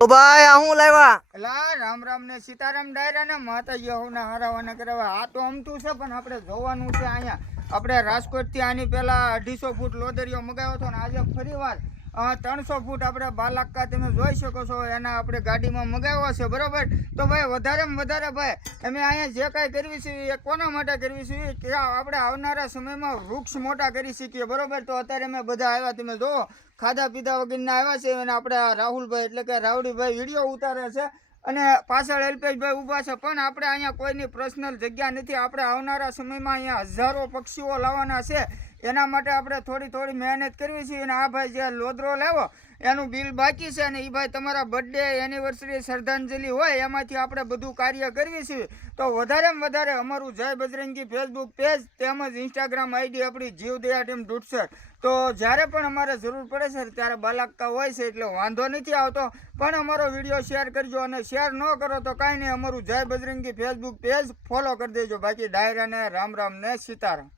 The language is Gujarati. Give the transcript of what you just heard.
તો ભાઈ આ હું લાવ્યા એલા રામ રામ ને સીતારામ ડાયરા ને માતાજી હોના હારાવાના કરાવા આ તો અમતું છે પણ આપણે જોવાનું છે અહીંયા આપણે રાજકોટ થી આની પહેલા 250 ફૂટ લોદરિયો મગાવ્યો હતો ને આજે ફરીવાર 300 ફૂટ આપણે બાલાક્કા તમે જોઈ શકો છો એના આપણે ગાડીમાં મગાવ્યો છે બરોબર તો ભાઈ વધારેમાં વધારે ભાઈ અમે અહીંયા જે કાંઈ કરવી છે એ કોના માટે કરવી છે કે આપણે આવનારા સમયમાં વૃક્ષ મોટા કરી શકીએ બરોબર તો અત્યારે અમે બધા આવ્યા તમે જુઓ ખાધા પીધા વગરના આવ્યા છે અને આપણે રાહુલભાઈ એટલે કે રાવડીભાઈ વિડીયો ઉતારે છે અને પાછળ અલ્પેશભાઈ ઊભા છે પણ આપણે અહીંયા કોઈની પર્સનલ જગ્યા નથી આપણે આવનારા સમયમાં અહીંયા હજારો પક્ષીઓ લાવવાના છે એના માટે આપણે થોડી મહેનત કરવી છે અને આ ભાઈ જે લોદરો લાવ્યો એનું બિલ બાકી છે અને એ ભાઈ તમારા બર્થડે એનિવર્સરી શ્રદ્ધાંજલિ હોય એમાંથી આપણે બધું કાર્ય કરવી છે તો વધારેમાં વધારે અમારું જય બજરંગી ફેસબુક પેજ તેમજ ઇન્સ્ટાગ્રામ આઈડી આપણી જીવદયા ટીમ ડૂટસર તો જ્યારે પણ અમારે જરૂર પડે છે ત્યારે બાલાક્કા હોય છે એટલે વાંધો નથી આવતો પણ અમારો વિડીયો શેર કરજો અને શેર ન કરો તો કાંઈ નહીં અમારું જય બજરંગી ફેસબુક પેજ ફોલો કરી દેજો બાકી ડાયરાને રામ રામ ને સીતારામ.